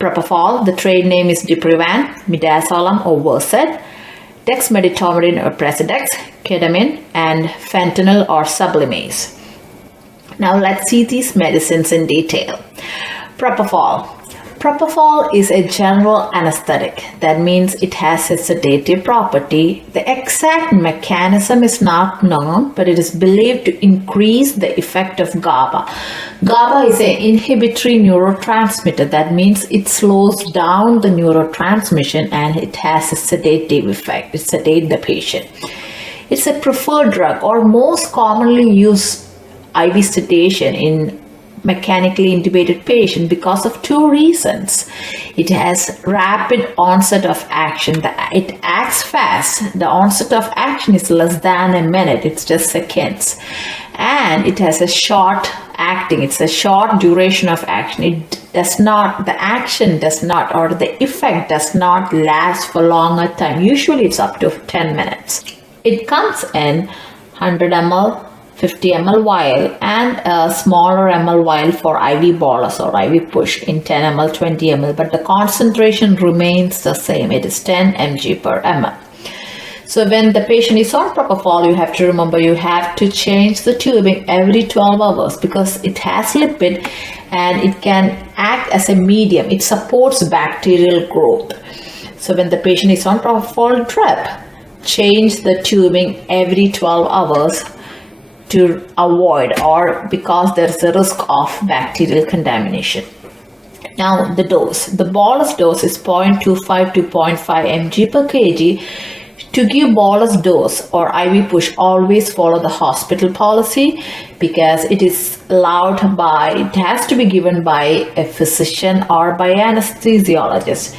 Propofol, the trade name is Diprivan, Midazolam or Versed, dexmedetomidine or Presidex, ketamine, and fentanyl or Sublimase. Now let's see these medicines in detail. Propofol. Propofol is a general anesthetic. That means it has a sedative property. The exact mechanism is not known, but it is believed to increase the effect of GABA. GABA is an inhibitory neurotransmitter. That means it slows down the neurotransmission and it has a sedative effect. It sedates the patient. It's a preferred drug or most commonly used IV sedation in mechanically intubated patient because of two reasons. It has rapid onset of action. It acts fast. The onset of action is less than a minute. It's just seconds. And it has a short acting. It's a short duration of action. The action does not, or the effect does not last for longer time. Usually it's up to 10 minutes. It comes in 100 ml, 50 ml vial and a smaller ml vial for IV bolus or IV push in 10 ml, 20 ml, but the concentration remains the same. It is 10 mg per ml. So when the patient is on Propofol, you have to remember you have to change the tubing every 12 hours because it has lipid and it can act as a medium. It supports bacterial growth. So when the patient is on Propofol drip, change the tubing every 12 hours to avoid or because there is a risk of bacterial contamination. Now the dose. The bolus dose is 0.25 to 0.5 mg per kg. To give bolus dose or IV push, always follow the hospital policy because it has to be given by a physician or by an anesthesiologist.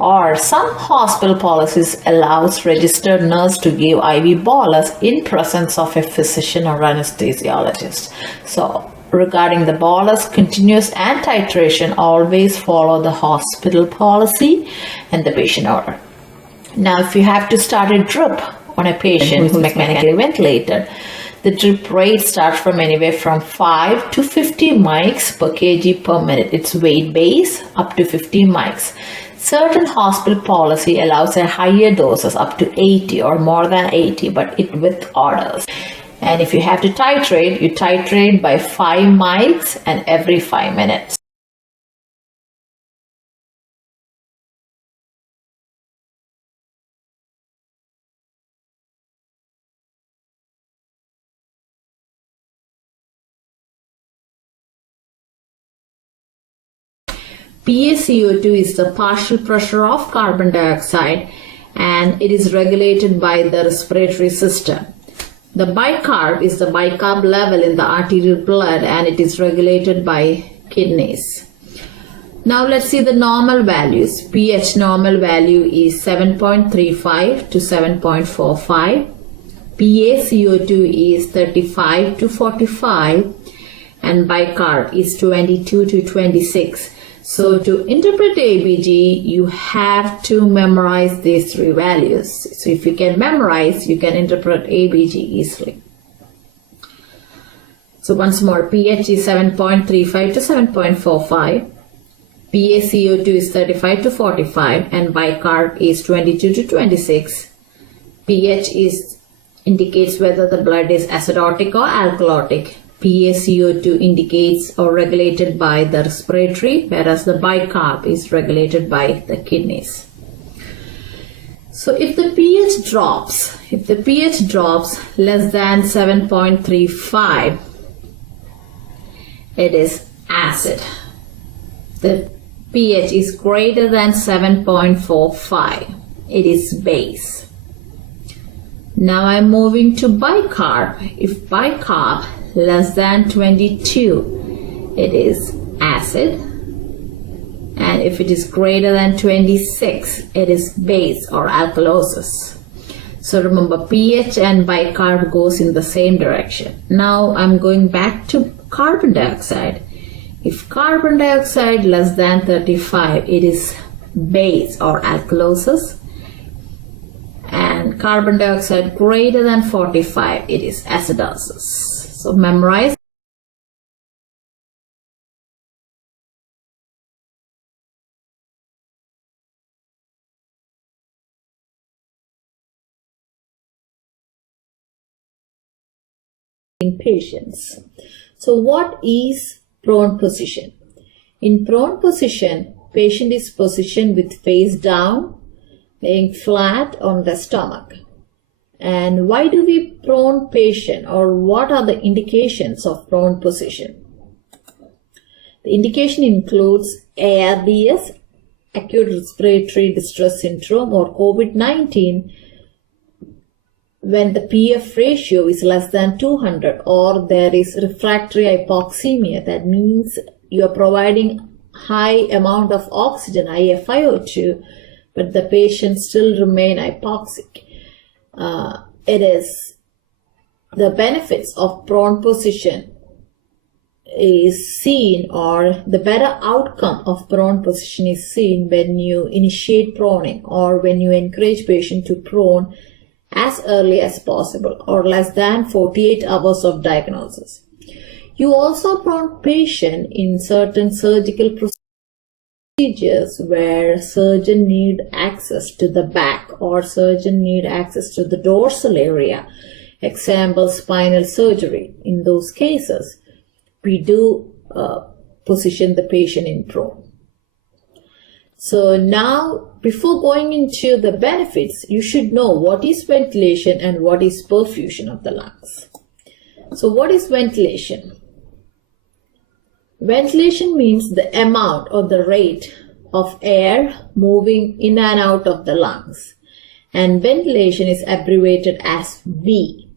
Or some hospital policies allows registered nurse to give IV bolus in presence of a physician or anesthesiologist. So regarding the bolus, continuous and titration, always follow the hospital policy and the patient order. Now if you have to start a drip on a patient who is mechanically ventilated, the drip rate starts from anywhere from 5 to 50 mics per kg per minute. It's weight based up to 50 mics. Certain hospital policy allows a higher doses up to 80 or more than 80, but it with orders. And if you have to titrate, you titrate by 5 mics and every 5 minutes. PaCO2 is the partial pressure of carbon dioxide and it is regulated by the respiratory system. The bicarb is the bicarb level in the arterial blood and it is regulated by kidneys. Now let's see the normal values. pH normal value is 7.35 to 7.45. PaCO2 is 35 to 45 and bicarb is 22 to 26. So to interpret ABG, you have to memorize these three values. So if you can memorize, you can interpret ABG easily. So once more, pH is 7.35 to 7.45. PaCO2 is 35 to 45 and bicarb is 22 to 26. pH indicates whether the blood is acidotic or alkalotic. PaCO2 indicates or regulated by the respiratory, whereas the bicarb is regulated by the kidneys. So if the pH drops less than 7.35, it is acid. The pH is greater than 7.45, it is base. Now I'm moving to bicarb. If bicarb less than 22, it is acid, and if it is greater than 26, it is base or alkalosis. So remember, pH and bicarb goes in the same direction. Now I'm going back to carbon dioxide. If carbon dioxide less than 35, it is base or alkalosis, and carbon dioxide greater than 45, it is acidosis. So memorize. in patients. So what is prone position? In prone position, patient is positioned with face down, laying flat on the stomach. And why do we prone patient, or what are the indications of prone position? The indication includes ARDS, acute respiratory distress syndrome, or COVID-19, when the PF ratio is less than 200, or there is refractory hypoxemia. That means you are providing high amount of oxygen, IFiO2, but the patient still remain hypoxic. It is the benefits of prone position is seen, or the better outcome of prone position is seen when you initiate proning, or when you encourage patient to prone as early as possible, or less than 48 hours of diagnosis. You also prone patient in certain surgical procedures where surgeon need access to the back, or surgeon need access to the dorsal area. Example, spinal surgery. In those cases, we do position the patient in prone. So now, before going into the benefits, you should know what is ventilation and what is perfusion of the lungs. So what is ventilation? Ventilation means the amount or the rate of air moving in and out of the lungs. And ventilation is abbreviated as V.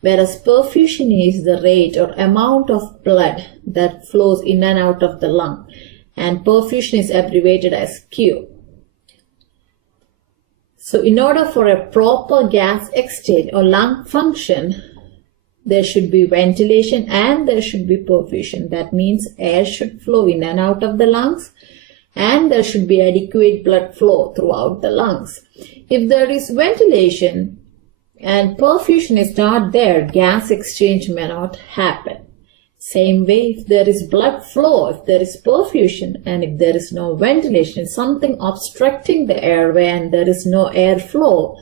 Whereas perfusion is the rate or amount of blood that flows in and out of the lung. And perfusion is abbreviated as Q. So in order for a proper gas exchange or lung function, there should be ventilation and there should be perfusion. That means air should flow in and out of the lungs, and there should be adequate blood flow throughout the lungs. If there is ventilation and perfusion is not there, gas exchange may not happen. Same way, if there is blood flow, if there is perfusion, and if there is no ventilation, something obstructing the airway and there is no airflow,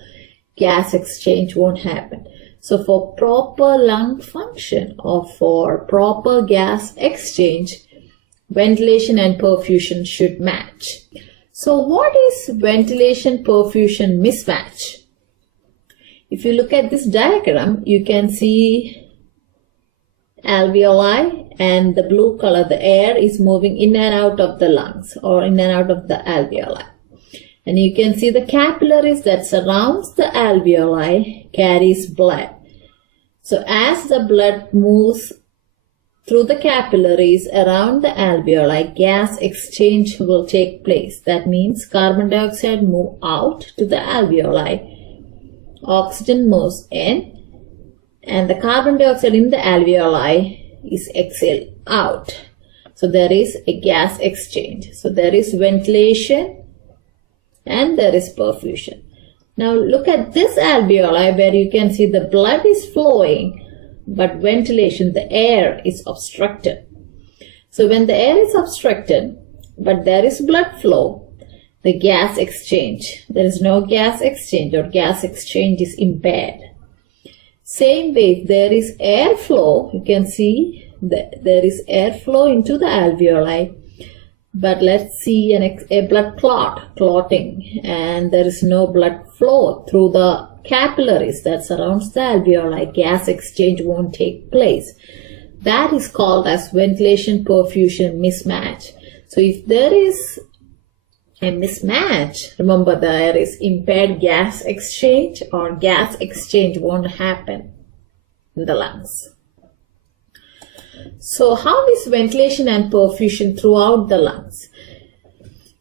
gas exchange won't happen. So for proper lung function or for proper gas exchange, ventilation and perfusion should match. So what is ventilation-perfusion mismatch? If you look at this diagram, you can see alveoli, and the blue color, the air is moving in and out of the lungs or in and out of the alveoli. And you can see the capillaries that surrounds the alveoli carries blood. So as the blood moves through the capillaries around the alveoli, gas exchange will take place. That means carbon dioxide moves out to the alveoli, oxygen moves in, and the carbon dioxide in the alveoli is exhaled out. So there is a gas exchange. So there is ventilation and there is perfusion. Now look at this alveoli where you can see the blood is flowing, but ventilation, the air is obstructed. So when the air is obstructed, but there is blood flow, the gas exchange, there is no gas exchange, or gas exchange is impaired. Same way, if there is airflow, you can see that there is airflow into the alveoli, but let's see a blood clotting, and there is no blood flow through the capillaries that surrounds the alveoli, gas exchange won't take place. That is called as ventilation-perfusion mismatch. So if there is a mismatch, remember there is impaired gas exchange, or gas exchange won't happen in the lungs. So how is ventilation and perfusion throughout the lungs?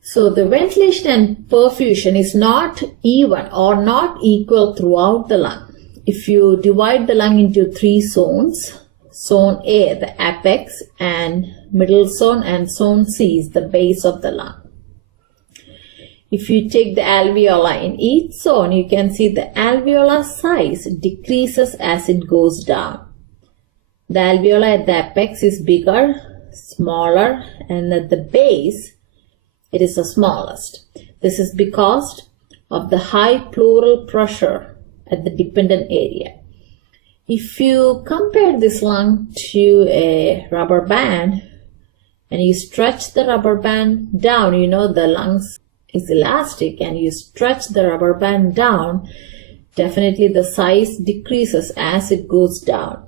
So the ventilation and perfusion is not even or not equal throughout the lung. If you divide the lung into 3 zones, zone A, the apex, and middle zone, and zone C is the base of the lung. If you take the alveoli in each zone, you can see the alveolar size decreases as it goes down. The alveoli at the apex is bigger, smaller, and at the base, it is the smallest. This is because of the high pleural pressure at the dependent area. If you compare this lung to a rubber band and you stretch the rubber band down, you know the lungs is elastic, and you stretch the rubber band down, definitely the size decreases as it goes down.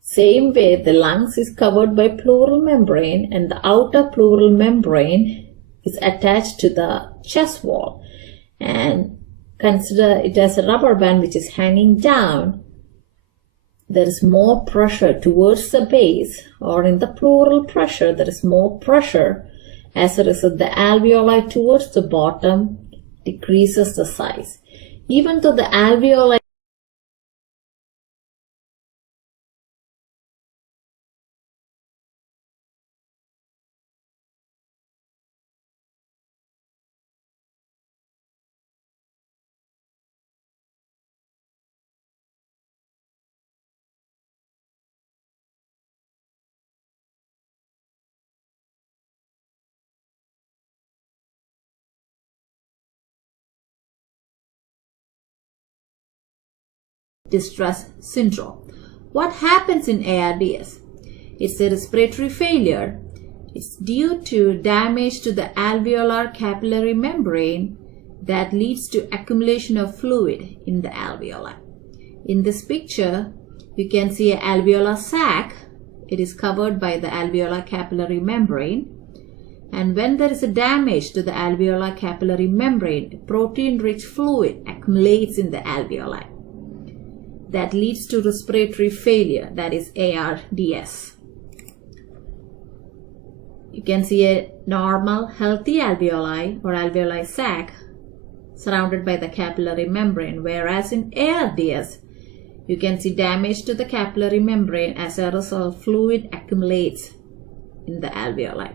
Same way, the lungs is covered by pleural membrane, and the outer pleural membrane is attached to the chest wall. And consider it as a rubber band which is hanging down. There is more pressure towards the base, or in the pleural pressure, there is more pressure. As a result, the alveoli towards the bottom decreases the size. Even though the alveoli distress syndrome. What happens in ARDS? It's a respiratory failure. It's due to damage to the alveolar capillary membrane that leads to accumulation of fluid in the alveoli. In this picture, you can see an alveolar sac. It is covered by the alveolar capillary membrane. And when there is a damage to the alveolar capillary membrane, protein-rich fluid accumulates in the alveoli. That leads to respiratory failure, that is ARDS. You can see a normal, healthy alveoli or alveoli sac surrounded by the capillary membrane, whereas in ARDS, you can see damage to the capillary membrane. As a result, fluid accumulates in the alveoli.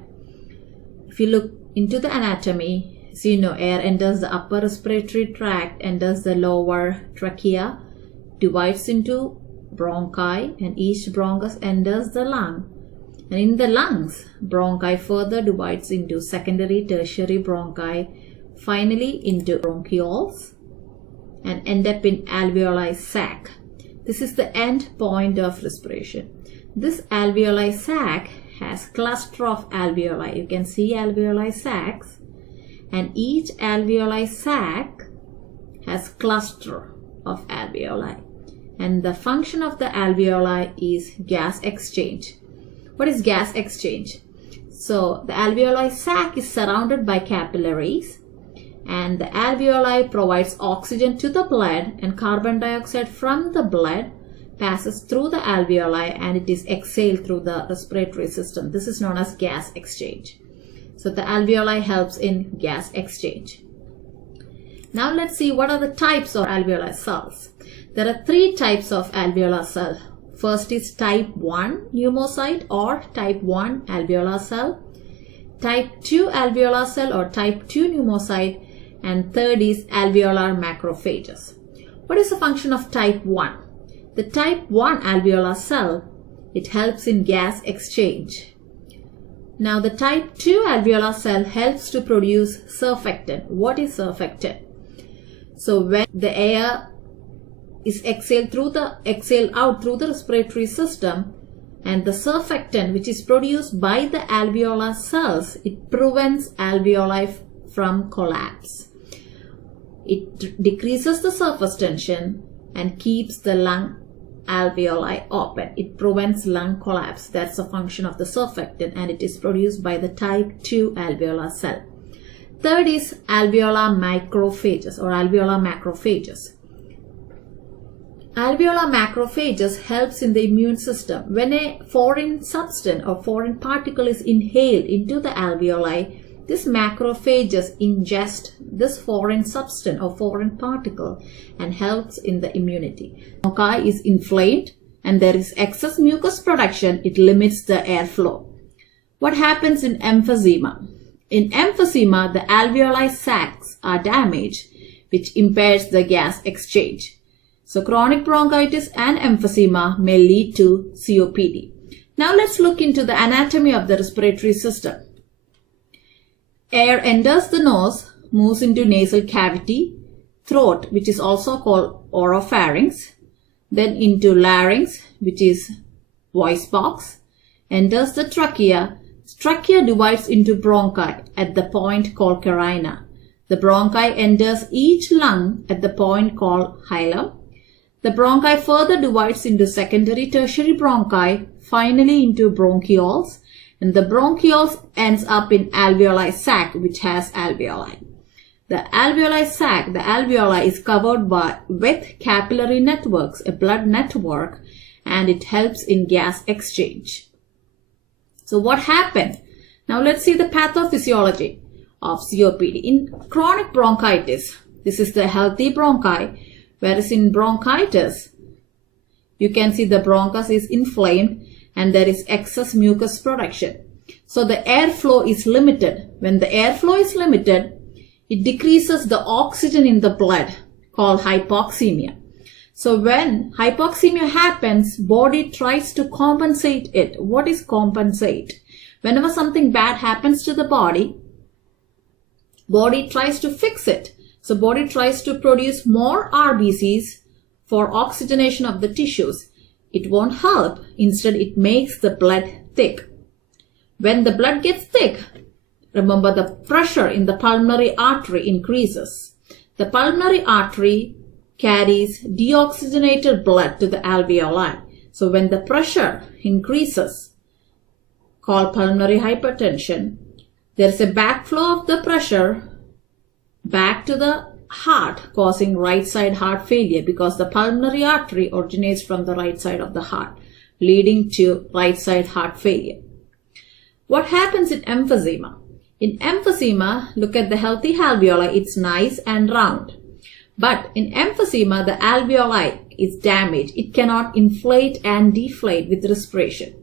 If you look into the anatomy, so you know air enters the upper respiratory tract, enters the lower trachea, divides into bronchi, and each bronchus enters the lung. And in the lungs, bronchi further divides into secondary, tertiary bronchi, finally into bronchioles, and end up in alveoli sac. This is the end point of respiration. This alveoli sac has cluster of alveoli. You can see alveoli sacs, and each alveoli sac has cluster of alveoli. And the function of the alveoli is gas exchange. What is gas exchange? So the alveoli sac is surrounded by capillaries, and the alveoli provides oxygen to the blood, and carbon dioxide from the blood passes through the alveoli and it is exhaled through the respiratory system. This is known as gas exchange. So the alveoli helps in gas exchange. Now let's see what are the types of alveolar cells. There are three types of alveolar cell. First is type 1 pneumocyte or type 1 alveolar cell, type 2 alveolar cell or type 2 pneumocyte, and third is alveolar macrophages. What is the function of type 1? The type 1 alveolar cell, it helps in gas exchange. Now the type 2 alveolar cell helps to produce surfactant. What is surfactant? So when the air is exhaled out through the respiratory system, and the surfactant which is produced by the alveolar cells, it prevents alveoli from collapse. It decreases the surface tension and keeps the lung alveoli open. It prevents lung collapse. That's the function of the surfactant, and it is produced by the type 2 alveolar cell. Third is alveolar macrophages or alveolar macrophages. Alveolar macrophages helps in the immune system. When a foreign substance or foreign particle is inhaled into the alveoli, this macrophages ingest this foreign substance or foreign particle and helps in the immunity. Bronchi is inflamed and there is excess mucus production. It limits the airflow. What happens in emphysema? In emphysema, the alveoli sacs are damaged, which impairs the gas exchange. So chronic bronchitis and emphysema may lead to COPD. Now let's look into the anatomy of the respiratory system. Air enters the nose, moves into nasal cavity, throat, which is also called oropharynx, then into larynx, which is voice box, enters the trachea. Trachea divides into bronchi at the point called carina. The bronchi enters each lung at the point called hilum. The bronchi further divides into secondary, tertiary bronchi, finally into bronchioles, and the bronchioles ends up in alveoli sac, which has alveoli. The alveoli sac, the alveoli is covered with capillary networks, a blood network, and it helps in gas exchange. So what happened? Now let's see the pathophysiology of COPD. In chronic bronchitis, this is the healthy bronchi, whereas in bronchitis, you can see the bronchus is inflamed and there is excess mucus production. So the airflow is limited. When the airflow is limited, it decreases the oxygen in the blood, called hypoxemia. So when hypoxemia happens, body tries to compensate it. What is compensate? Whenever something bad happens to the body tries to fix it. So body tries to produce more RBCs for oxygenation of the tissues. It won't help. Instead, it makes the blood thick. When the blood gets thick, remember the pressure in the pulmonary artery increases. The pulmonary artery carries deoxygenated blood to the alveoli. So when the pressure increases, called pulmonary hypertension, there is a backflow of the pressure back to the heart, causing right side heart failure because the pulmonary artery originates from the right side of the heart, leading to right side heart failure. What happens in emphysema? In emphysema, look at the healthy alveoli, it's nice and round. But in emphysema, the alveoli is damaged. It cannot inflate and deflate with respiration.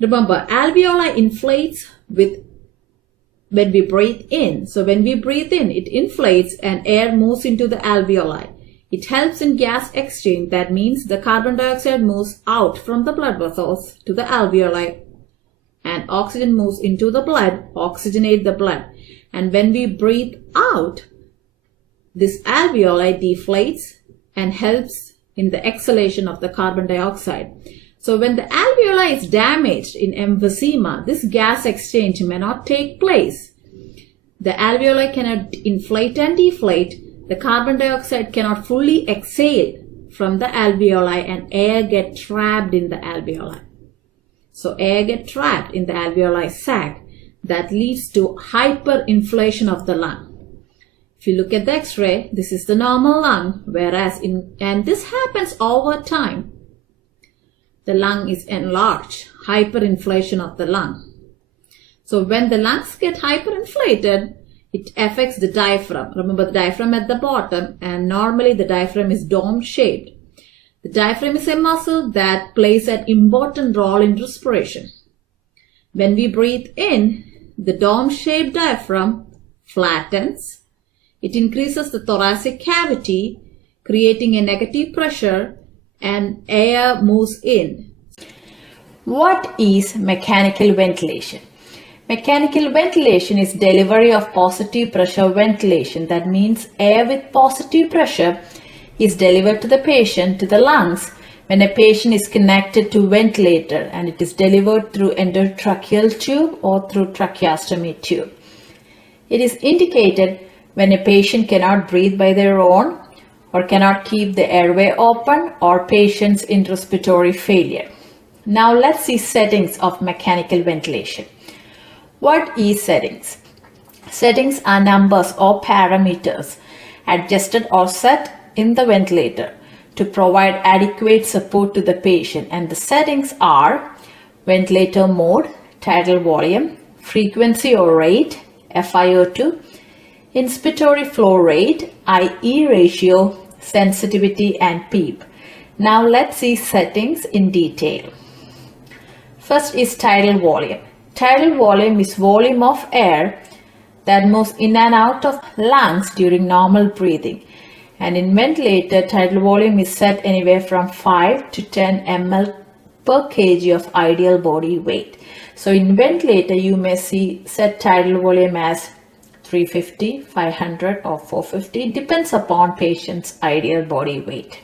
Remember, alveoli inflates when we breathe in. So when we breathe in, it inflates and air moves into the alveoli. It helps in gas exchange. That means the carbon dioxide moves out from the blood vessels to the alveoli and oxygen moves into the blood, oxygenate the blood. And when we breathe out, this alveoli deflates and helps in the exhalation of the carbon dioxide. So when the alveoli is damaged in emphysema, this gas exchange may not take place. The alveoli cannot inflate and deflate. The carbon dioxide cannot fully exhale from the alveoli and air get trapped in the alveoli. So air get trapped in the alveoli sac. That leads to hyperinflation of the lung. If you look at the X-ray, this is the normal lung, whereas and this happens over time. The lung is enlarged, hyperinflation of the lung. So when the lungs get hyperinflated, it affects the diaphragm. Remember the diaphragm at the bottom, and normally the diaphragm is dome-shaped. The diaphragm is a muscle that plays an important role in respiration. When we breathe in, the dome-shaped diaphragm flattens. It increases the thoracic cavity, creating a negative pressure, and air moves in. What is mechanical ventilation? Mechanical ventilation is delivery of positive pressure ventilation. That means air with positive pressure is delivered to the patient, to the lungs, when a patient is connected to ventilator, and it is delivered through endotracheal tube or through tracheostomy tube. It is indicated when a patient cannot breathe by their own or cannot keep the airway open, or patients in respiratory failure. Now let's see settings of mechanical ventilation. What is settings? Settings are numbers or parameters adjusted or set in the ventilator to provide adequate support to the patient, and the settings are ventilator mode, tidal volume, frequency or rate, FiO2, inspiratory flow rate, IE ratio, sensitivity and PEEP. Now let's see settings in detail. First is tidal volume. Tidal volume is volume of air that moves in and out of lungs during normal breathing. And in ventilator, tidal volume is set anywhere from 5 to 10 ml per kg of ideal body weight. So in ventilator, you may see set tidal volume as 350, 500 or 450. It depends upon patient's ideal body weight.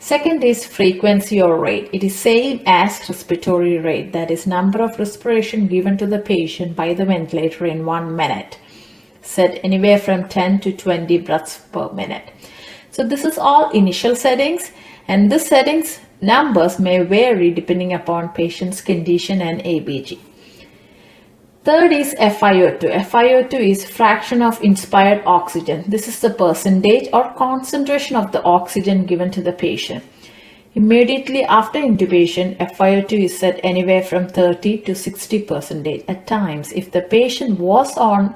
Second is frequency or rate. It is same as respiratory rate, that is number of respiration given to the patient by the ventilator in 1 minute, set anywhere from 10 to 20 breaths per minute. So this is all initial settings, and the settings numbers may vary depending upon patient's condition and ABG. Third is FiO2. FiO2 is fraction of inspired oxygen. This is the percentage or concentration of the oxygen given to the patient. Immediately after intubation, FiO2 is set anywhere from 30 to 60%. At times, if the patient was on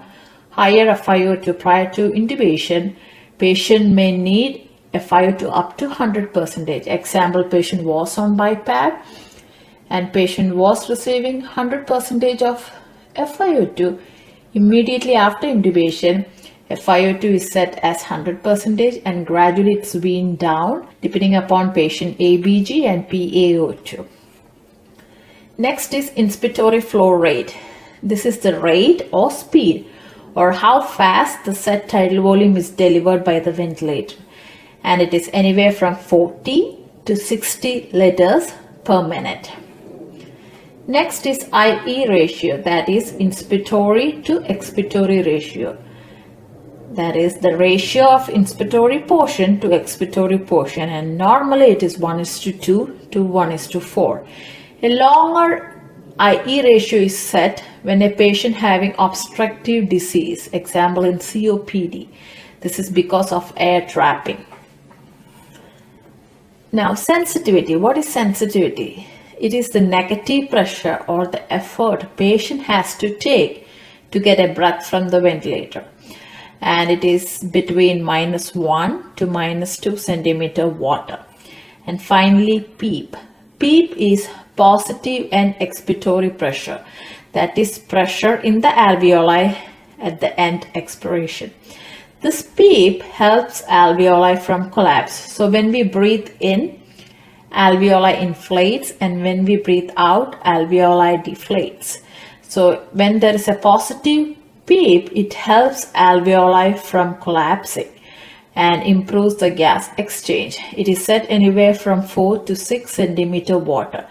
higher FiO2 prior to intubation, patient may need FiO2 up to 100%. Example, patient was on BiPAP and patient was receiving 100% of FiO2. Immediately after intubation, FiO2 is set as 100% and gradually it's weaned down depending upon patient ABG and PaO2. Next is inspiratory flow rate. This is the rate or speed or how fast the set tidal volume is delivered by the ventilator, and it is anywhere from 40 to 60 liters per minute. Next is IE ratio, that is inspiratory to expiratory ratio. That is the ratio of inspiratory portion to expiratory portion, and normally it is 1:2 to 1:4. A longer IE ratio is set when a patient having obstructive disease, example in COPD. This is because of air trapping. Now sensitivity. What is sensitivity? It is the negative pressure or the effort patient has to take to get a breath from the ventilator, and it is between -1 to -2 centimeter water. And finally PEEP. PEEP is positive and expiratory pressure, that is pressure in the alveoli at the end expiration. This PEEP helps alveoli from collapse. So when we breathe in, alveoli inflates, and when we breathe out, alveoli deflates. So when there is a positive PEEP, it helps alveoli from collapsing and improves the gas exchange. It is set anywhere from 4 to 6 centimeter water.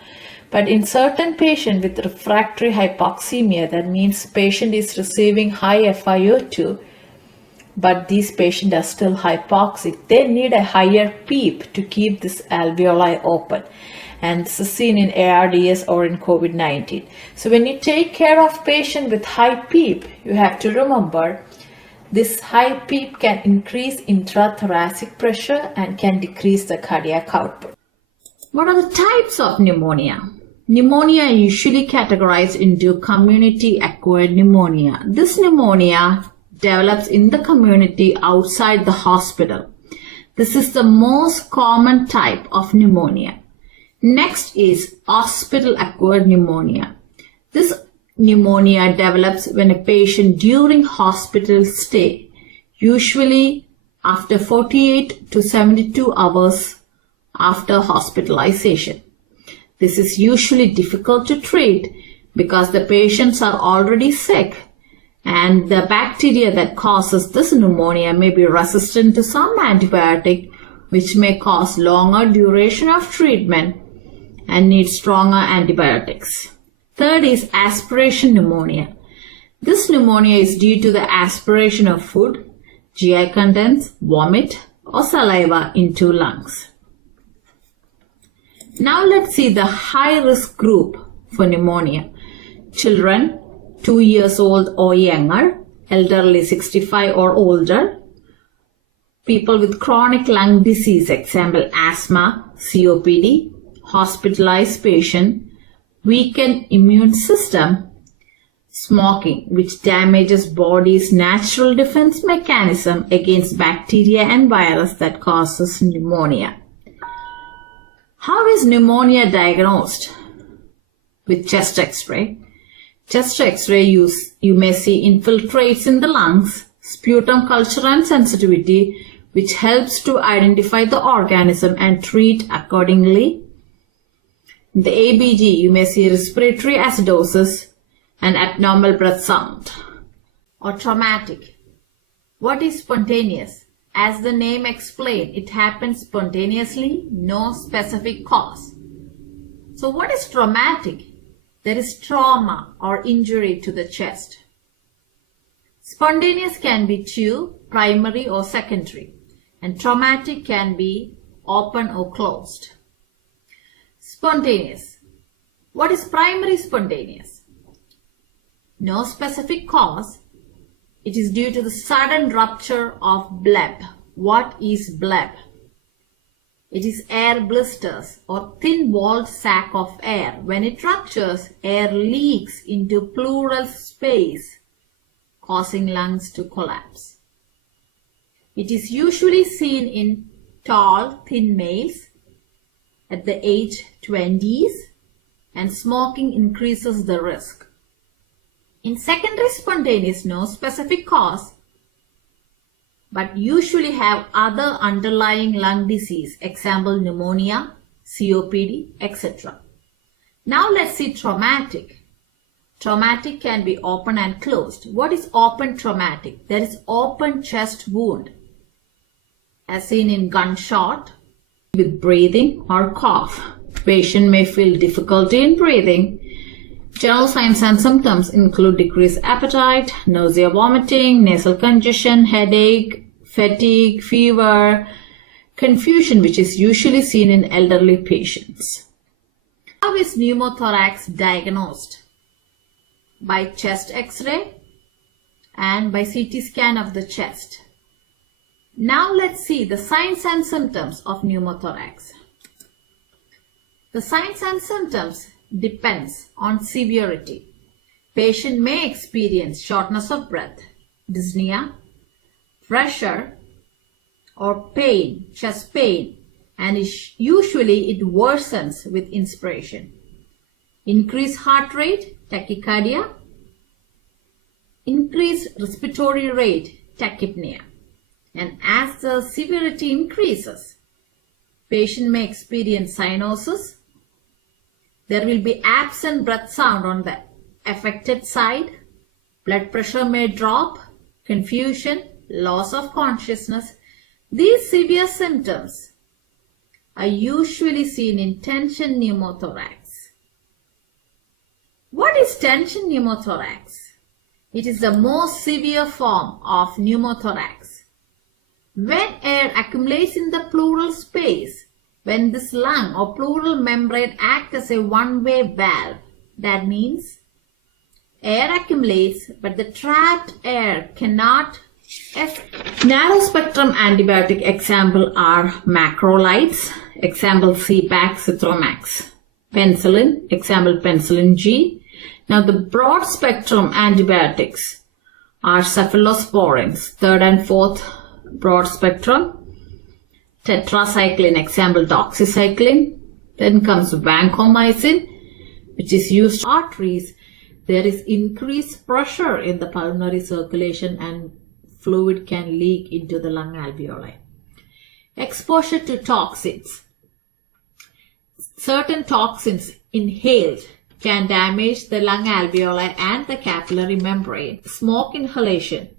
But in certain patients with refractory hypoxemia, that means patient is receiving high FiO2, but these patients are still hypoxic, they need a higher PEEP to keep this alveoli open. And this is seen in ARDS or in COVID-19. So when you take care of patient with high PEEP, you have to remember this high PEEP can increase intrathoracic pressure and can decrease the cardiac output. What are the types of pneumonia? Pneumonia is usually categorized into community-acquired pneumonia. This pneumonia develops in the community outside the hospital. This is the most common type of pneumonia. Next is hospital-acquired pneumonia. This pneumonia develops when a patient during hospital stay, usually after 48 to 72 hours after hospitalization. This is usually difficult to treat because the patients are already sick, and the bacteria that causes this pneumonia may be resistant to some antibiotic, which may cause longer duration of treatment and need stronger antibiotics. Third is aspiration pneumonia. This pneumonia is due to the aspiration of food, GI contents, vomit, or saliva into lungs. Now let's see the high-risk group for pneumonia. Children 2 years old or younger, elderly 65 or older, people with chronic lung disease, example asthma, COPD, hospitalized patient, weakened immune system, smoking, which damages body's natural defense mechanism against bacteria and virus that causes pneumonia. How is pneumonia diagnosed? With chest x-ray. Chest x-ray you may see infiltrates in the lungs, sputum culture and sensitivity, which helps to identify the organism and treat accordingly. In the ABG, you may see respiratory acidosis and abnormal breath sound. Or traumatic. What is spontaneous? As the name explains, it happens spontaneously, no specific cause. So what is traumatic? There is trauma or injury to the chest. Spontaneous can be two, primary or secondary, and traumatic can be open or closed. Spontaneous. What is primary spontaneous? No specific cause. It is due to the sudden rupture of bleb. What is bleb? It is air blisters or thin-walled sac of air. When it ruptures, air leaks into pleural space, causing lungs to collapse. It is usually seen in tall, thin males at the age 20s, and smoking increases the risk. In secondary spontaneous, no specific cause, but usually have other underlying lung disease, example pneumonia, COPD, etc. Now let's see traumatic. Traumatic can be open and closed. What is open traumatic? There is open chest wound, as seen in gunshot, with breathing or cough. Patient may feel difficulty in breathing. General signs and symptoms include decreased appetite, nausea, vomiting, nasal congestion, headache, fatigue, fever, confusion, which is usually seen in elderly patients. How is pneumothorax diagnosed? By chest X-ray and by CT scan of the chest. Now let's see the signs and symptoms of pneumothorax. The signs and symptoms depends on severity. Patient may experience shortness of breath, dyspnea, pressure or pain, chest pain, and usually it worsens with inspiration. Increased heart rate, tachycardia. Increased respiratory rate, tachypnea. And as the severity increases, patient may experience cyanosis. There will be absent breath sound on the affected side. Blood pressure may drop, confusion, loss of consciousness. These severe symptoms are usually seen in tension pneumothorax. What is tension pneumothorax? It is the most severe form of pneumothorax. When air accumulates in the pleural space, when this lung or pleural membrane acts as a one-way valve, that means air accumulates but the trapped air cannot escape. Narrow spectrum antibiotic example are macrolides, example C-Pack, Citromax. Penicillin, example penicillin G. Now the broad spectrum antibiotics are cephalosporins, third and fourth broad spectrum. Tetracycline, example doxycycline. Then comes vancomycin, which is used in arteries. There is increased pressure in the pulmonary circulation and fluid can leak into the lung alveoli. Exposure to toxins. Certain toxins inhaled can damage the lung alveoli and the capillary membrane. Smoke inhalation.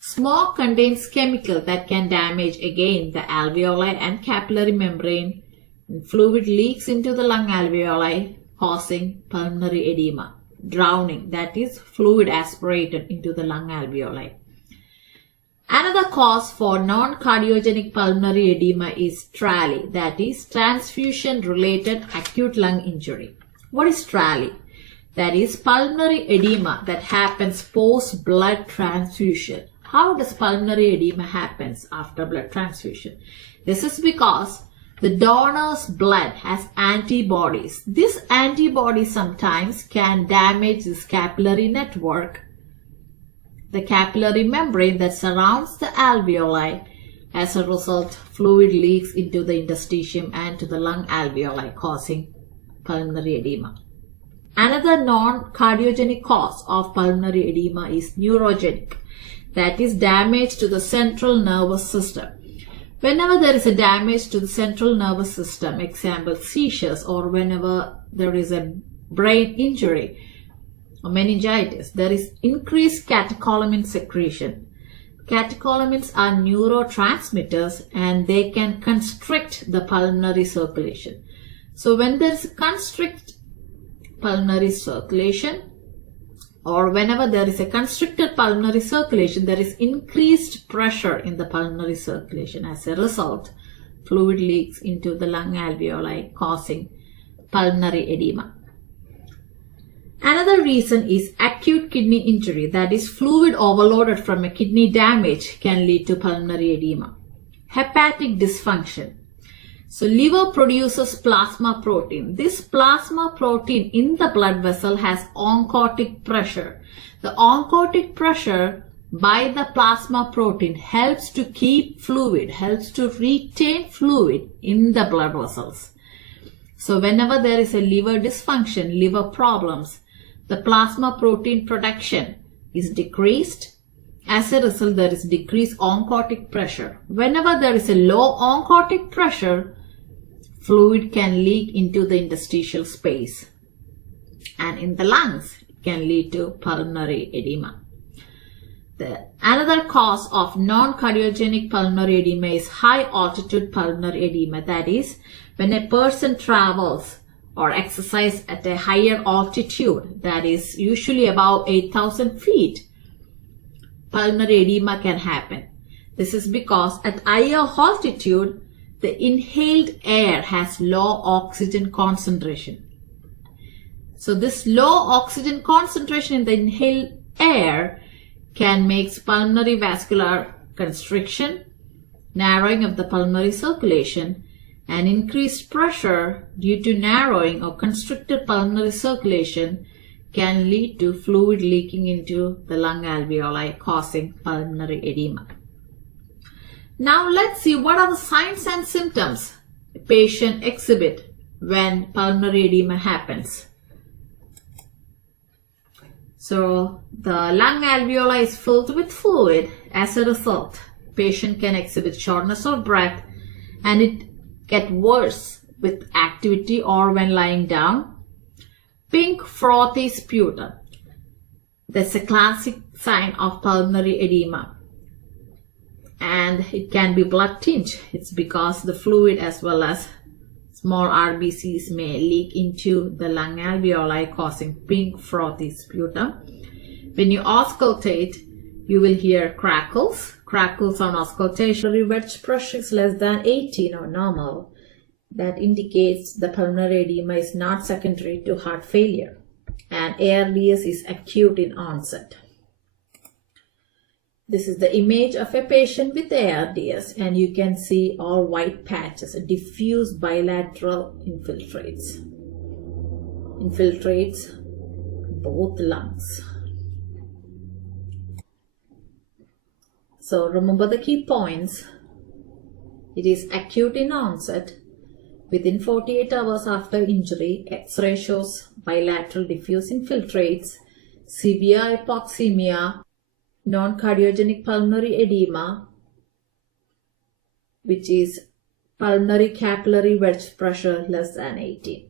Smoke contains chemical that can damage again the alveoli and capillary membrane. And fluid leaks into the lung alveoli, causing pulmonary edema. Drowning, that is fluid aspirated into the lung alveoli. Another cause for non-cardiogenic pulmonary edema is TRALI, that is transfusion-related acute lung injury. What is TRALI? That is pulmonary edema that happens post-blood transfusion. How does pulmonary edema happens after blood transfusion? This is because the donor's blood has antibodies. This antibody sometimes can damage this capillary network, the capillary membrane that surrounds the alveoli. As a result, fluid leaks into the interstitium and to the lung alveoli, causing pulmonary edema. Another non-cardiogenic cause of pulmonary edema is neurogenic, that is damage to the central nervous system. Whenever there is a damage to the central nervous system, example seizures, or whenever there is a brain injury or meningitis, there is increased catecholamine secretion. Catecholamines are neurotransmitters and they can constrict the pulmonary circulation. So when there is constrict pulmonary circulation, or whenever there is a constricted pulmonary circulation, there is increased pressure in the pulmonary circulation. As a result, fluid leaks into the lung alveoli, causing pulmonary edema. Another reason is acute kidney injury, that is, fluid overloaded from a kidney damage can lead to pulmonary edema. Hepatic dysfunction. So liver produces plasma protein. This plasma protein in the blood vessel has oncotic pressure. The oncotic pressure by the plasma protein helps to keep fluid, helps to retain fluid in the blood vessels. So whenever there is a liver dysfunction, liver problems, the plasma protein production is decreased. As a result, there is decreased oncotic pressure. Whenever there is a low oncotic pressure, fluid can leak into the interstitial space, and in the lungs it can lead to pulmonary edema. Another cause of non-cardiogenic pulmonary edema is high altitude pulmonary edema. That is, when a person travels or exercise at a higher altitude, that is usually above 8,000 feet, pulmonary edema can happen. This is because at higher altitude, the inhaled air has low oxygen concentration. So this low oxygen concentration in the inhaled air can make pulmonary vascular constriction, narrowing of the pulmonary circulation, and increased pressure due to narrowing or constricted pulmonary circulation can lead to fluid leaking into the lung alveoli, causing pulmonary edema. Now let's see what are the signs and symptoms a patient exhibit when pulmonary edema happens. So the lung alveoli is filled with fluid. As a result, patient can exhibit shortness of breath, and it gets worse with activity or when lying down. Pink frothy sputum. That's a classic sign of pulmonary edema. And it can be blood tinged. It's because the fluid as well as small RBCs may leak into the lung alveoli, causing pink frothy sputum. When you auscultate, you will hear crackles. Crackles on auscultation. Wedge pressure is less than 18 or normal. That indicates the pulmonary edema is not secondary to heart failure, and ARDS is acute in onset. This is the image of a patient with ARDS, and you can see all white patches, diffuse bilateral infiltrates both lungs. So remember the key points. It is acute in onset. Within 48 hours after injury, X-ray shows bilateral diffuse infiltrates, severe hypoxemia, non-cardiogenic pulmonary edema, which is pulmonary capillary wedge pressure less than 18.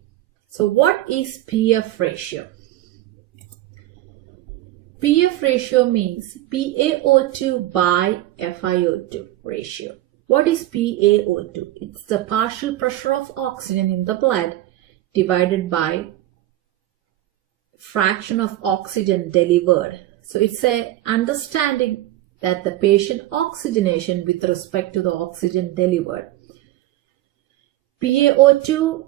So what is PF ratio? PF ratio means PaO2 by FiO2 ratio. What is PaO2? It's the partial pressure of oxygen in the blood divided by fraction of oxygen delivered. So it's a understanding that the patient oxygenation with respect to the oxygen delivered. PaO2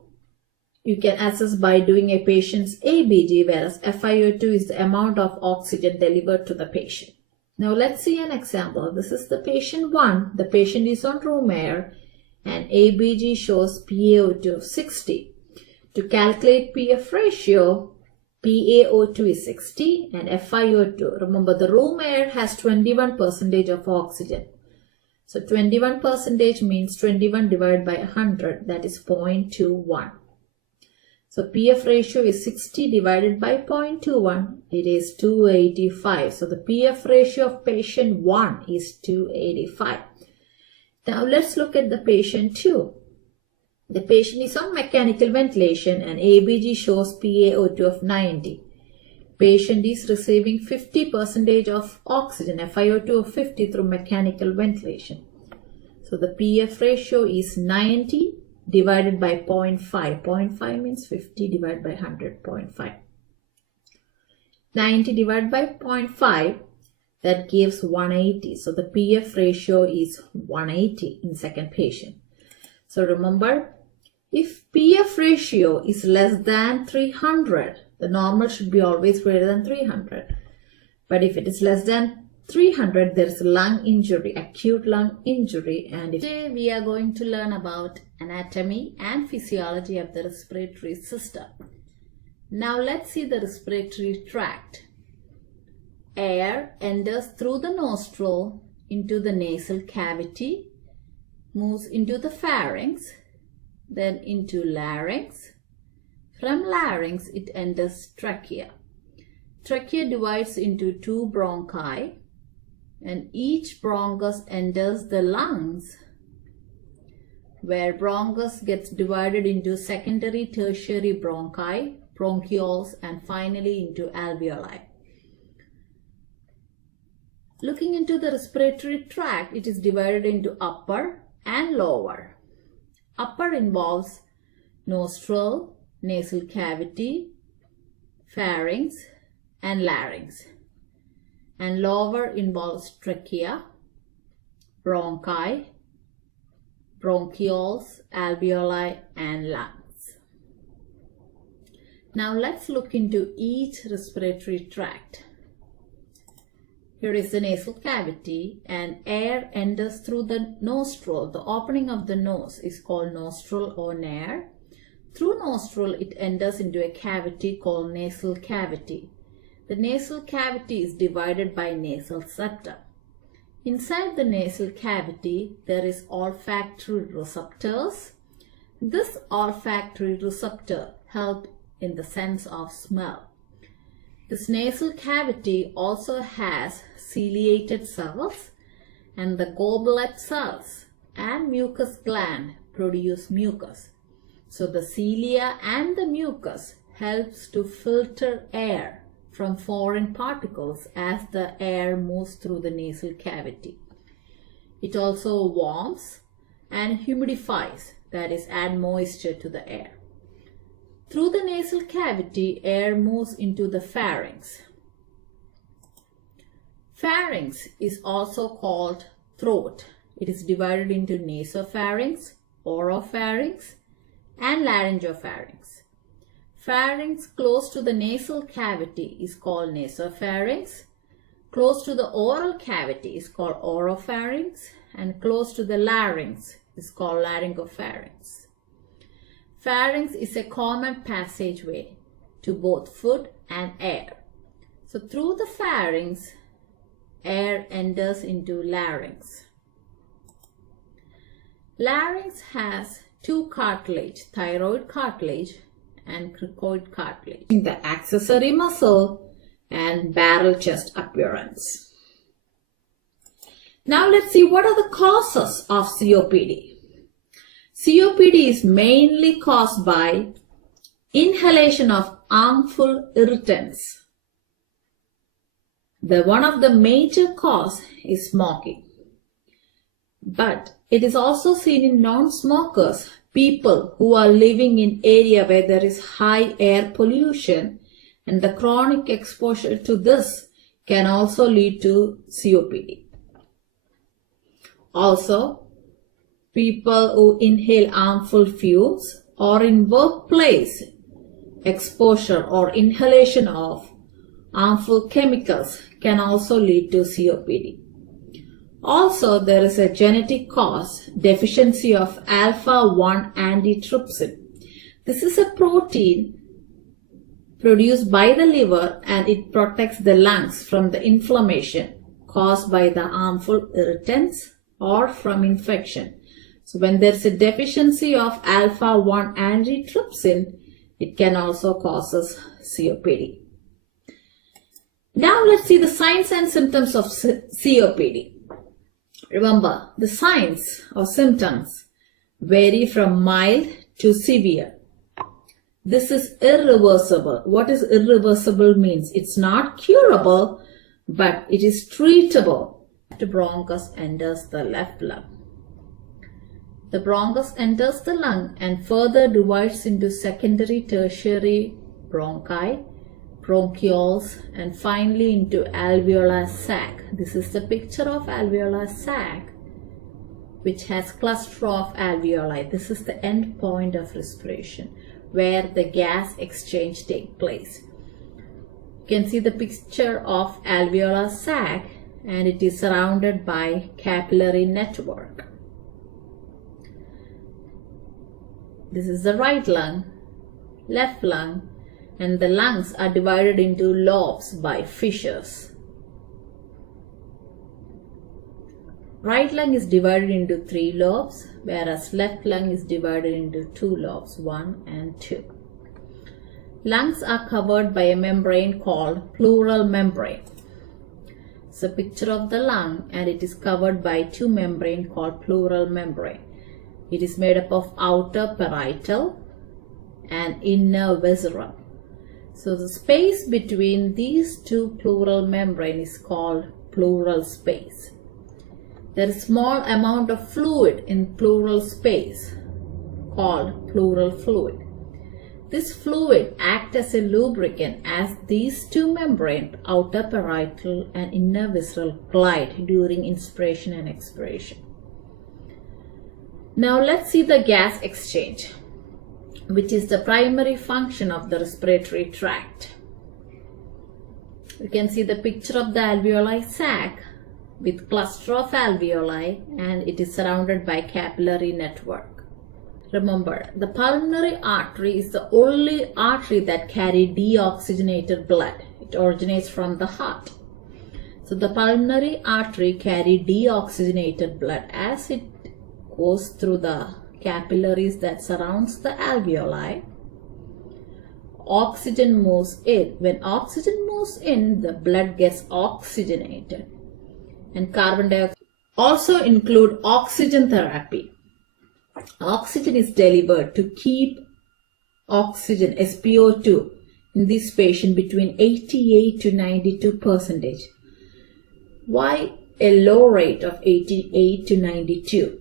you can assess by doing a patient's ABG, whereas FiO2 is the amount of oxygen delivered to the patient. Now let's see an example. This is the patient 1. The patient is on room air and ABG shows PaO2 of 60. To calculate PF ratio, PaO2 is 60 and FiO2. Remember, the room air has 21% of oxygen. So 21% means 21 divided by 100, that is 0.21. So PF ratio is 60 divided by 0.21. It is 285. So the PF ratio of patient 1 is 285. Now let's look at the patient 2. The patient is on mechanical ventilation and ABG shows PaO2 of 90. Patient is receiving 50% of oxygen, FiO2 of 50 through mechanical ventilation. So the PF ratio is 90 divided by 0.5. 0.5 means 50 divided by 100, 0.5. 90 divided by 0.5, that gives 180. So the PF ratio is 180 in second patient. So remember, if PF ratio is less than 300, the normal should be always greater than 300. But if it is less than 300, there is lung injury, acute lung injury. And today we are going to learn about anatomy and physiology of the respiratory system. Now let's see the respiratory tract. Air enters through the nostril into the nasal cavity, moves into the pharynx, then into larynx. From larynx, it enters trachea. Trachea divides into two bronchi, and each bronchus enters the lungs, where bronchus gets divided into secondary, tertiary bronchi, bronchioles, and finally into alveoli. Looking into the respiratory tract, it is divided into upper and lower. Upper involves nostril, nasal cavity, pharynx, and larynx. And lower involves trachea, bronchi, bronchioles, alveoli, and lungs. Now let's look into each respiratory tract. Here is the nasal cavity, and air enters through the nostril. The opening of the nose is called nostril or nares. Through nostril, it enters into a cavity called nasal cavity. The nasal cavity is divided by nasal septum. Inside the nasal cavity, there is olfactory receptors. This olfactory receptor helps in the sense of smell. This nasal cavity also has ciliated cells, and the goblet cells and mucus gland produce mucus. So the cilia and the mucus helps to filter air from foreign particles as the air moves through the nasal cavity. It also warms and humidifies, that is, add moisture to the air. Through the nasal cavity, air moves into the pharynx. Pharynx is also called throat. It is divided into nasopharynx, oropharynx, and laryngopharynx. Pharynx close to the nasal cavity is called nasopharynx. Close to the oral cavity is called oropharynx, and close to the larynx is called laryngopharynx. Pharynx is a common passageway to both food and air. So through the pharynx, air enters into larynx. Larynx has two cartilage, thyroid cartilage and cricoid cartilage, the accessory muscle and barrel chest appearance. Now let's see what are the causes of COPD. COPD is mainly caused by inhalation of harmful irritants. One of the major cause is smoking. But it is also seen in non-smokers, people who are living in area where there is high air pollution, and the chronic exposure to this can also lead to COPD. Also, people who inhale harmful fumes or in workplace exposure or inhalation of harmful chemicals can also lead to COPD. Also, there is a genetic cause, deficiency of alpha-1 antitrypsin. This is a protein produced by the liver, and it protects the lungs from the inflammation caused by the harmful irritants or from infection. So when there is a deficiency of alpha-1 antitrypsin, it can also cause COPD. Now let's see the signs and symptoms of COPD. Remember, the signs or symptoms vary from mild to severe. This is irreversible. What is irreversible means? It's not curable, but it is treatable. The bronchus enters the left lung. The bronchus enters the lung and further divides into secondary, tertiary bronchi, bronchioles, and finally into alveolar sac. This is the picture of alveolar sac, which has cluster of alveoli. This is the end point of respiration, where the gas exchange takes place. You can see the picture of alveolar sac, and it is surrounded by capillary network. This is the right lung, left lung, and the lungs are divided into lobes by fissures. Right lung is divided into 3 lobes, whereas left lung is divided into 2 lobes, 1 and 2. Lungs are covered by a membrane called pleural membrane. It's a picture of the lung, and it is covered by 2 membranes called pleural membrane. It is made up of outer parietal and inner visceral. So the space between these 2 pleural membranes is called pleural space. There is small amount of fluid in pleural space called pleural fluid. This fluid acts as a lubricant as these 2 membranes, outer parietal and inner visceral, glide during inspiration and expiration. Now let's see the gas exchange, which is the primary function of the respiratory tract. You can see the picture of the alveoli sac with cluster of alveoli, and it is surrounded by capillary network. Remember, the pulmonary artery is the only artery that carries deoxygenated blood. It originates from the heart. So the pulmonary artery carries deoxygenated blood as it goes through the capillaries that surrounds the alveoli. Oxygen moves in. When oxygen moves in, the blood gets oxygenated. And carbon dioxide also include oxygen therapy. Oxygen is delivered to keep oxygen, SpO2, in this patient between 88 to 92%. Why a low rate of 88 to 92?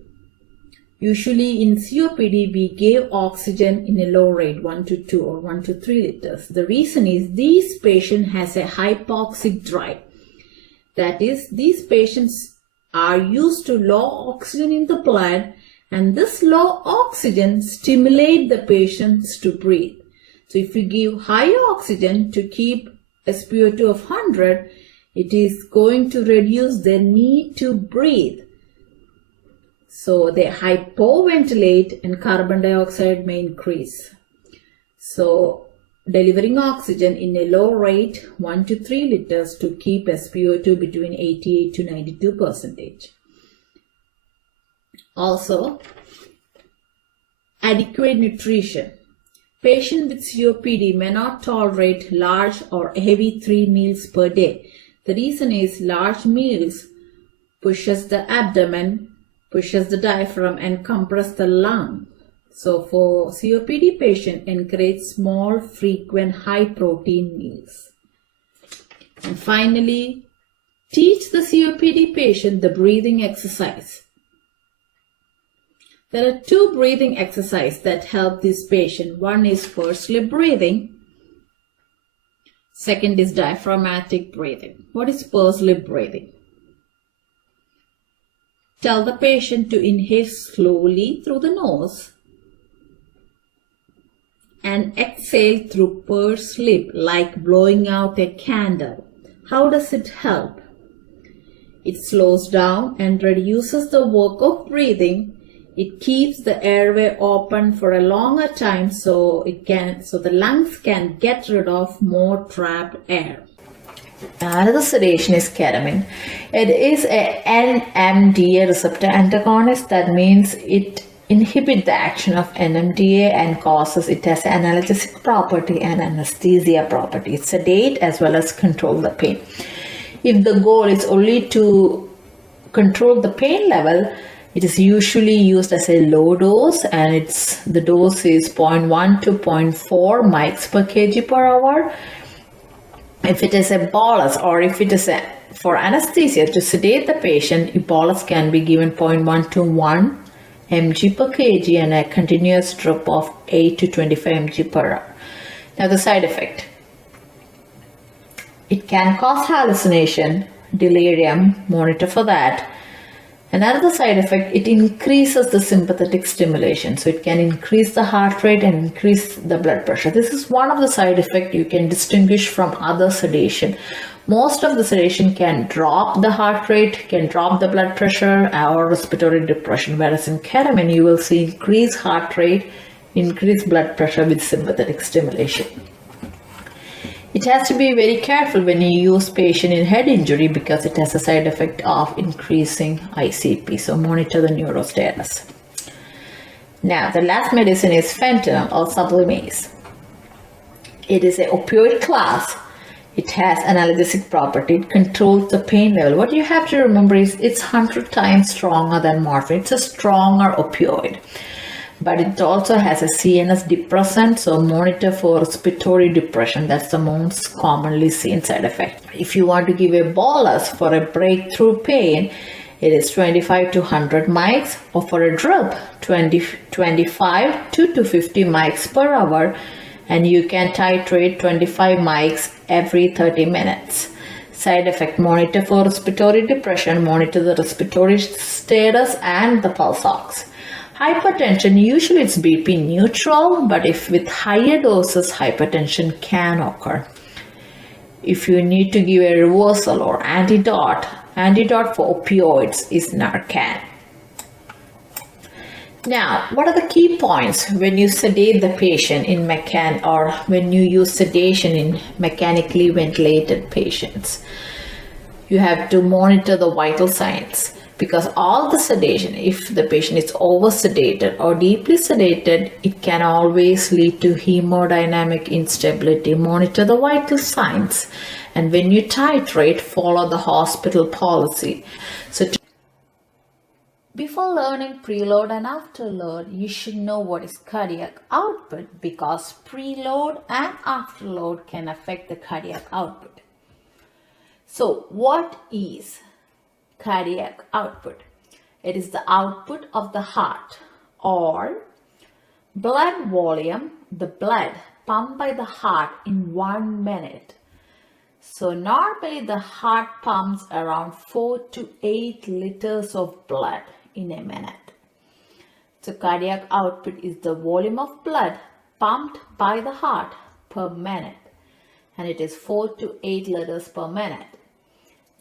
Usually in COPD, we give oxygen in a low rate, 1 to 2 or 1 to 3 liters. The reason is this patient has a hypoxic drive. That is, these patients are used to low oxygen in the blood, and this low oxygen stimulates the patients to breathe. So if we give high oxygen to keep SpO2 of 100, it is going to reduce their need to breathe. So they hypoventilate and carbon dioxide may increase. So delivering oxygen in a low rate, 1 to 3 liters, to keep SpO2 between 88 to 92%. Also, adequate nutrition. Patients with COPD may not tolerate large or heavy 3 meals per day. The reason is large meals pushes the abdomen, pushes the diaphragm and compress the lung. So for COPD patient, encourage small, frequent, high protein meals. And finally, teach the COPD patient the breathing exercise. There are 2 breathing exercises that help this patient. One is pursed lip breathing. Second is diaphragmatic breathing. What is pursed lip breathing? Tell the patient to inhale slowly through the nose and exhale through pursed lip, like blowing out a candle. How does it help? It slows down and reduces the work of breathing. It keeps the airway open for a longer time so the lungs can get rid of more trapped air. Another sedation is ketamine. It is a NMDA receptor antagonist. That means it inhibits the action of NMDA and causes it has analgesic property and anesthesia property. It sedate as well as control the pain. If the goal is only to control the pain level, It is usually used as a low dose, and the dose is 0.1 to 0.4 mics per kg per hour. If it is a bolus, or if it is for anesthesia to sedate the patient, a bolus can be given 0.1 to 1 mg per kg and a continuous drip of 8 to 25 mg per hour. Now the side effect. It can cause hallucination, delirium, monitor for that. Another side effect, it increases the sympathetic stimulation. So it can increase the heart rate and increase the blood pressure. This is one of the side effects you can distinguish from other sedation. Most of the sedation can drop the heart rate, can drop the blood pressure or respiratory depression. Whereas in ketamine, you will see increased heart rate, increased blood pressure with sympathetic stimulation. It has to be very careful when you use patient in head injury because it has a side effect of increasing ICP. So monitor the neurostatus. Now the last medicine is fentanyl or sublimase. It is an opioid class. It has analgesic property. It controls the pain level. What you have to remember is it's 100 times stronger than morphine. It's a stronger opioid. But it also has a CNS depressant, so monitor for respiratory depression. That's the most commonly seen side effect. If you want to give a bolus for a breakthrough pain, it is 25 to 100 mics, or for a drip, 25 to 50 mics per hour, and you can titrate 25 mics every 30 minutes. Side effect, monitor for respiratory depression, monitor the respiratory status and the pulse ox. Hypertension, usually it's BP neutral, but if with higher doses, hypertension can occur. If you need to give a reversal or antidote for opioids is Narcan. Now, what are the key points when you sedate the patient in or when you use sedation in mechanically ventilated patients? You have to monitor the vital signs. Because all the sedation, if the patient is over sedated or deeply sedated, it can always lead to hemodynamic instability. Monitor the vital signs. And when you titrate, follow the hospital policy. Before learning preload and afterload, you should know what is cardiac output, because preload and afterload can affect the cardiac output. So what is cardiac output? It is the output of the heart, or blood volume, the blood pumped by the heart in 1 minute. So normally the heart pumps around 4 to 8 liters of blood in a minute. So cardiac output is the volume of blood pumped by the heart per minute, and it is 4 to 8 liters per minute.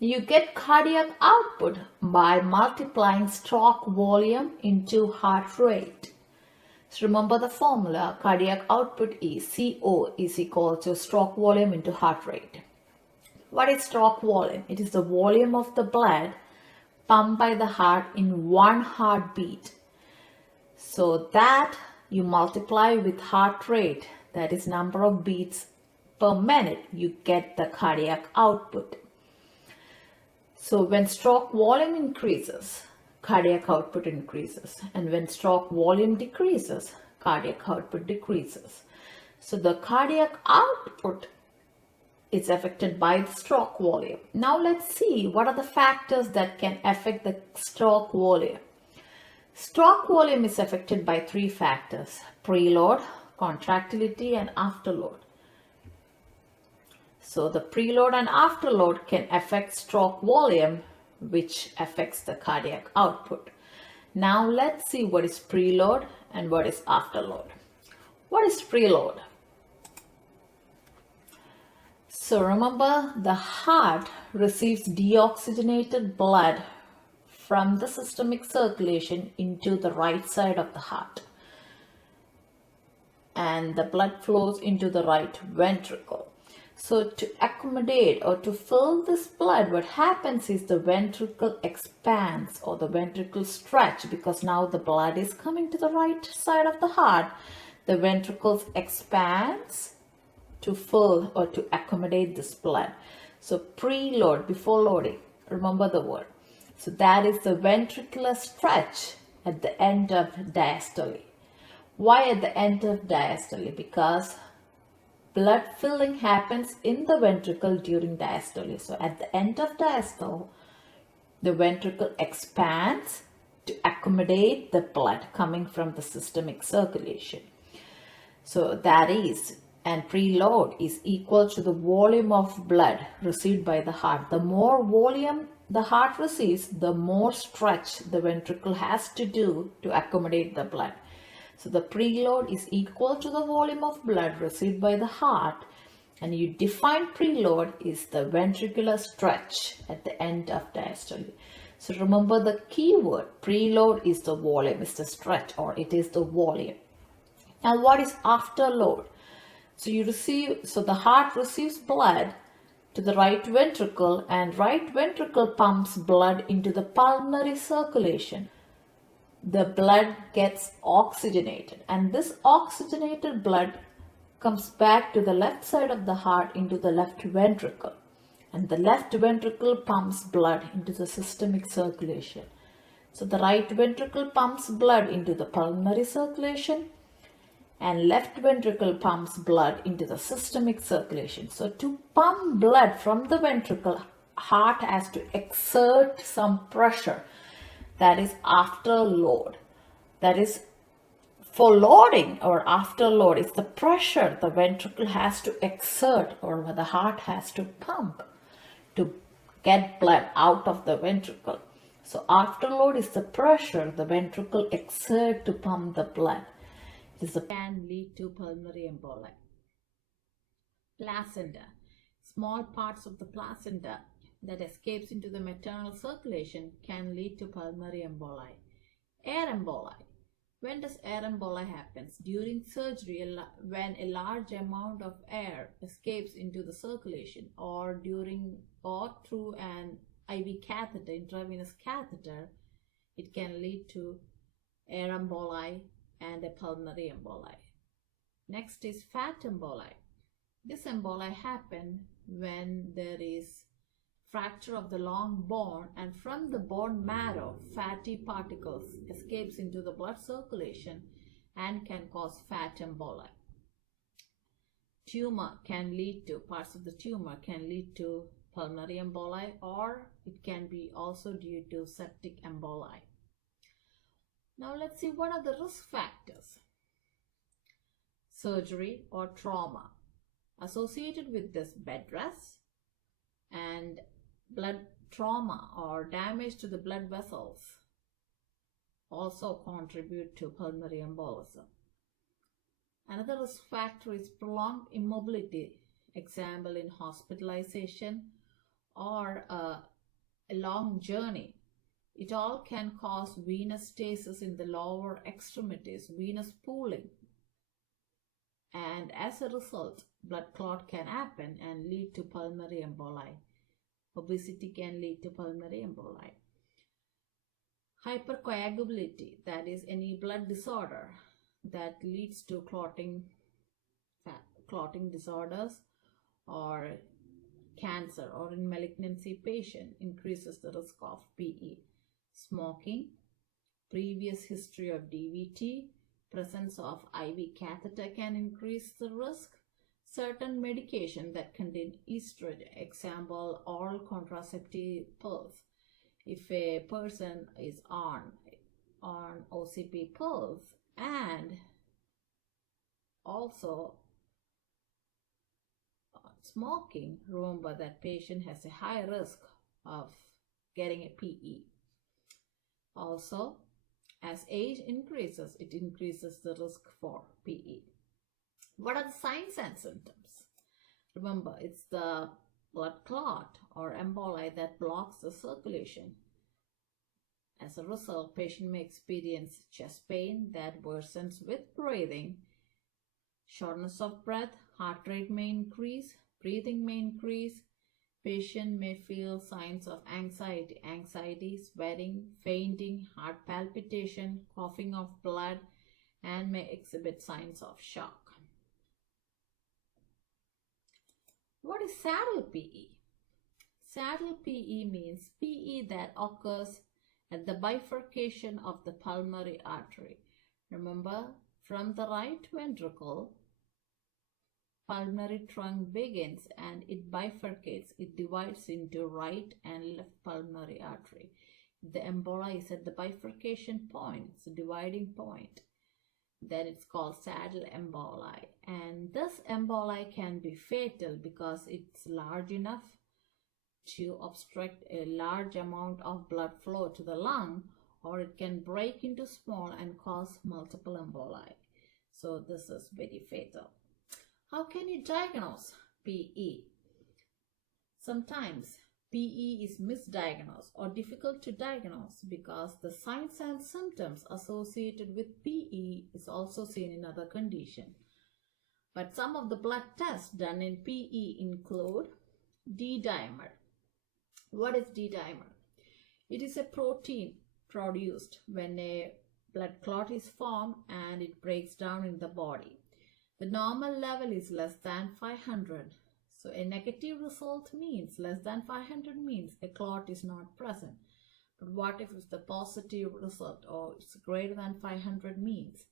You get cardiac output by multiplying stroke volume into heart rate. So remember the formula, cardiac output is CO is equal to stroke volume into heart rate. What is stroke volume? It is the volume of the blood pumped by the heart in 1 heartbeat. So that you multiply with heart rate, that is number of beats per minute, you get the cardiac output. So when stroke volume increases, cardiac output increases. And when stroke volume decreases, cardiac output decreases. So the cardiac output is affected by the stroke volume. Now let's see what are the factors that can affect the stroke volume. Stroke volume is affected by 3 factors: preload, contractility, and afterload. So the preload and afterload can affect stroke volume, which affects the cardiac output. Now let's see what is preload and what is afterload. What is preload? So remember, the heart receives deoxygenated blood from the systemic circulation into the right side of the heart, and the blood flows into the right ventricle. So to accommodate or to fill this blood, what happens is the ventricle expands or the ventricle stretch, because now the blood is coming to the right side of the heart. The ventricles expands to fill or to accommodate this blood. So preload, before loading, remember the word. So that is the ventricular stretch at the end of diastole. Why at the end of diastole? Because blood filling happens in the ventricle during diastole. So at the end of diastole, the ventricle expands to accommodate the blood coming from the systemic circulation. So that is, and preload is equal to the volume of blood received by the heart. The more volume the heart receives, the more stretch the ventricle has to do to accommodate the blood. So the preload is equal to the volume of blood received by the heart, and you define preload is the ventricular stretch at the end of diastole. So remember the key word, preload is the volume, is the stretch, or it is the volume. Now what is afterload? So the heart receives blood to the right ventricle, and right ventricle pumps blood into the pulmonary circulation. The blood gets oxygenated, and this oxygenated blood comes back to the left side of the heart into the left ventricle, and the left ventricle pumps blood into the systemic circulation. So the right ventricle pumps blood into the pulmonary circulation, and left ventricle pumps blood into the systemic circulation. So to pump blood from the ventricle, heart has to exert some pressure. That is afterload. That is, for loading or afterload, is the pressure the ventricle has to exert or the heart has to pump to get blood out of the ventricle. So afterload is the pressure the ventricle exerts to pump the blood. This can lead to pulmonary emboli. Placenta. Small parts of the placenta that escapes into the maternal circulation can lead to pulmonary emboli. Air emboli. When does air emboli happen? During surgery, when a large amount of air escapes into the circulation, or through an IV catheter, intravenous catheter, it can lead to air emboli and a pulmonary emboli. Next is fat emboli. This emboli happen when there is fracture of the long bone, and from the bone marrow, fatty particles escapes into the blood circulation and can cause fat emboli. Parts of the tumor can lead to pulmonary emboli, or it can be also due to septic emboli. Now let's see what are the risk factors. Surgery or trauma associated with this: bed rest and blood trauma or damage to the blood vessels also contribute to pulmonary embolism. Another risk factor is prolonged immobility, example in hospitalization or a long journey. It all can cause venous stasis in the lower extremities, venous pooling, and as a result, blood clot can happen and lead to pulmonary emboli. Obesity can lead to pulmonary emboli. Hypercoagulability, that is any blood disorder that leads to clotting disorders or cancer, or in malignancy patient, increases the risk of PE. Smoking, previous history of DVT, presence of IV catheter can increase the risk. Certain medication that contain estrogen, example oral contraceptive pills. If a person is on OCP pills and also smoking, remember that patient has a high risk of getting a PE. Also, as age increases, it increases the risk for PE. What are the signs and symptoms? Remember, it's the blood clot or emboli that blocks the circulation. As a result, patient may experience chest pain that worsens with breathing, shortness of breath, heart rate may increase, breathing may increase. Patient may feel signs of anxiety, sweating, fainting, heart palpitation, coughing of blood, and may exhibit signs of shock. What is saddle PE? Saddle PE means PE that occurs at the bifurcation of the pulmonary artery. Remember, from the right ventricle, pulmonary trunk begins and it bifurcates. It divides into right and left pulmonary artery. The emboli is at the bifurcation point, it's a dividing point. Then it's called saddle emboli. And this emboli can be fatal because it's large enough to obstruct a large amount of blood flow to the lung, or it can break into small and cause multiple emboli. So this is very fatal. How can you diagnose PE? Sometimes PE is misdiagnosed or difficult to diagnose because the signs and symptoms associated with PE is also seen in other conditions. But some of the blood tests done in PE include D-dimer. What is D-dimer? It is a protein produced when a blood clot is formed and it breaks down in the body. The normal level is less than 500. So a negative result means less than 500 means a clot is not present. But what if it's the positive result, or it's greater than 500 means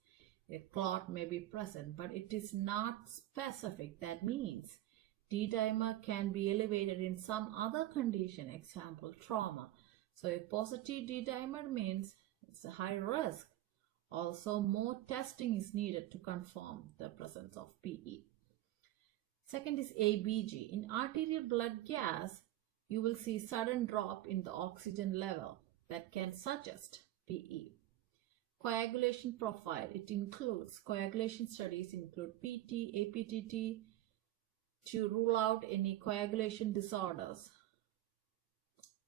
a clot may be present, but it is not specific. That means D-dimer can be elevated in some other condition, example trauma. So a positive D-dimer means it's a high risk. Also, more testing is needed to confirm the presence of PE. Second is ABG. In arterial blood gas, you will see sudden drop in the oxygen level that can suggest PE. Coagulation profile. It includes coagulation studies include PT, APTT to rule out any coagulation disorders.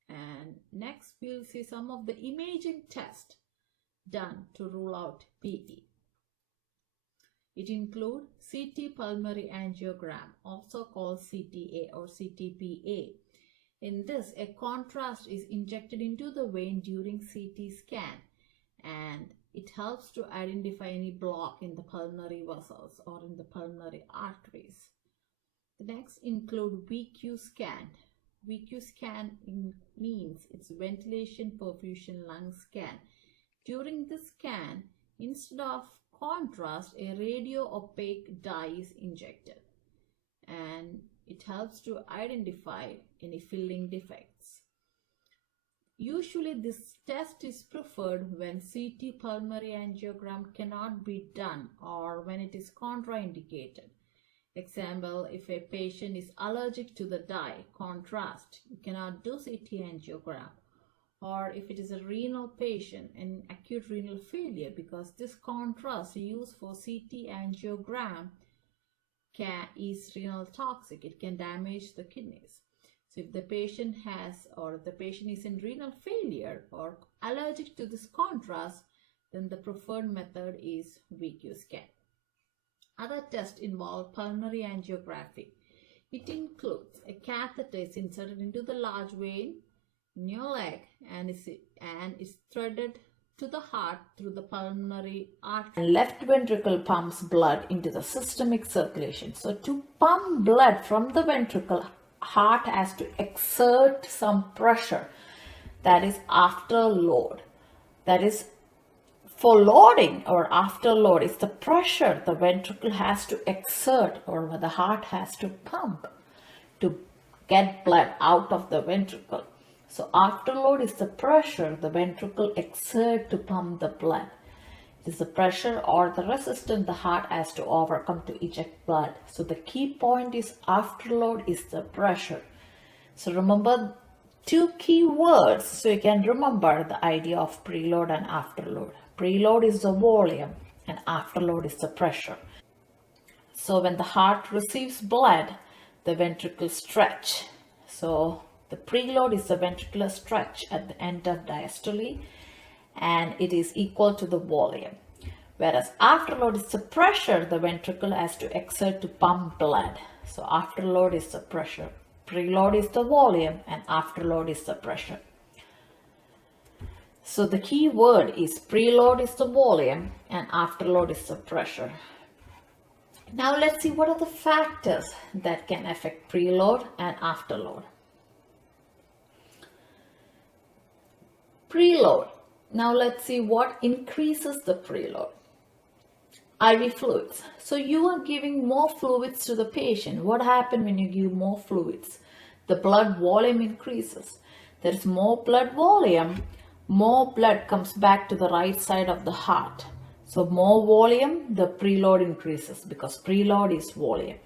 And next we'll see some of the imaging tests done to rule out PE. It includes CT pulmonary angiogram, also called CTA or CTPA. In this, a contrast is injected into the vein during CT scan, and it helps to identify any block in the pulmonary vessels or in the pulmonary arteries. The next include VQ scan. VQ scan means it's ventilation-perfusion lung scan. During this scan, instead of contrast, a radio-opaque dye is injected, and it helps to identify any filling defects. Usually this test is preferred when CT pulmonary angiogram cannot be done or when it is contraindicated. Example, if a patient is allergic to the dye, contrast, you cannot do CT angiogram. Or if it is a renal patient in acute renal failure, because this contrast used for CT angiogram is renal toxic, it can damage the kidneys. So if the patient has, or the patient is in renal failure or allergic to this contrast, then the preferred method is VQ scan. Other tests involve pulmonary angiography. It includes a catheter is inserted into the large vein in your leg and is threaded to the heart through the pulmonary artery. Left ventricle pumps blood into the systemic circulation. So to pump blood from the ventricle, heart has to exert some pressure, that is after load. That is for loading or after load is the pressure the ventricle has to exert or the heart has to pump to get blood out of the ventricle. So afterload is the pressure the ventricle exerts to pump the blood. It is the pressure or the resistance the heart has to overcome to eject blood. So the key point is afterload is the pressure. So remember two key words so you can remember the idea of preload and afterload. Preload is the volume and afterload is the pressure. So when the heart receives blood, the ventricles stretch. So the preload is the ventricular stretch at the end of diastole, and it is equal to the volume. Whereas afterload is the pressure the ventricle has to exert to pump blood. So afterload is the pressure, preload is the volume, and afterload is the pressure. So the key word is preload is the volume and afterload is the pressure. Now let's see what are the factors that can affect preload and afterload. Preload. Now let's see what increases the preload. IV fluids. So you are giving more fluids to the patient. What happens when you give more fluids? The blood volume increases. There is more blood volume, more blood comes back to the right side of the heart. So more volume, the preload increases because preload is volume.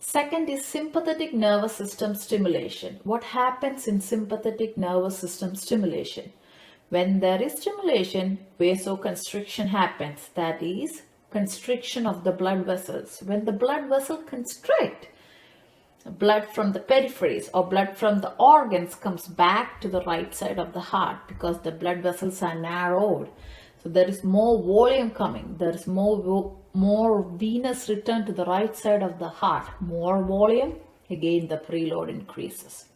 Second is sympathetic nervous system stimulation. What happens in sympathetic nervous system stimulation? When there is stimulation, vasoconstriction happens. That is constriction of the blood vessels. When the blood vessel constrict, blood from the peripheries or blood from the organs comes back to the right side of the heart because the blood vessels are narrowed. So there is more volume coming. There is more venous return to the right side of the heart. More volume, again the preload increases.